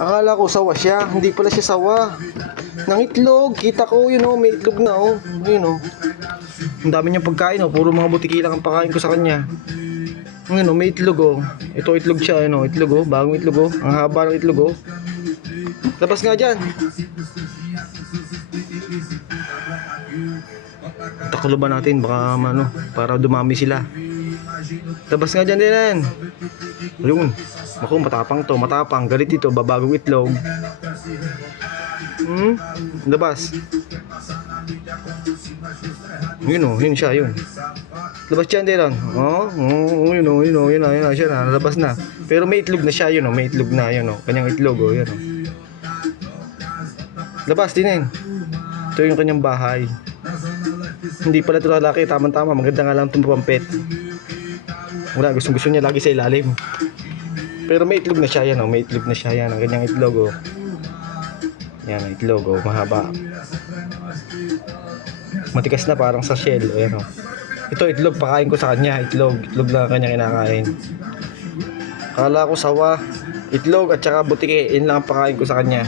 Akala ko sawa siya, hindi pala siya sawa. Nang itlog, kita ko, yun oh, may itlog na oh. Yun oh. Ang dami niyang pagkain oh, puro mga butiki lang ang pakain ko sa kanya. Yun oh, may itlog oh. Ito itlog siya, yun oh, itlog oh, bagong itlog oh. Ang haba ng itlog oh. Labas nga dyan. Takulo ba natin, baka ano, para dumami sila. Labas nga dyan din. Ayun. Ako, matapang to, matapang. Galit ito, babagong itlog. Labas. Yun o, yun siya, yun. Labas dyan din. Yun o, yun na, siya na, nalabas na. Pero may itlog na siya, yun o, may itlog na, yun o. Kanyang itlog o, yun o. Labas din. Ito yung kanyang bahay. Hindi pala ito lalaki, tamang-tama, maganda nga lang itong pampet. Wala, gusto niya lagi sa ilalim. Pero may itlog na siya, yan o, may itlog na siya, yan, ang ganyang itlog o. Yan, itlog o, mahaba. Matigas na parang sa shell, ayan o. Ito itlog, pakain ko sa kanya, itlog na kanya kinakain. Akala ko sawa, itlog at saka butike, yun lang ang pakain ko sa kanya.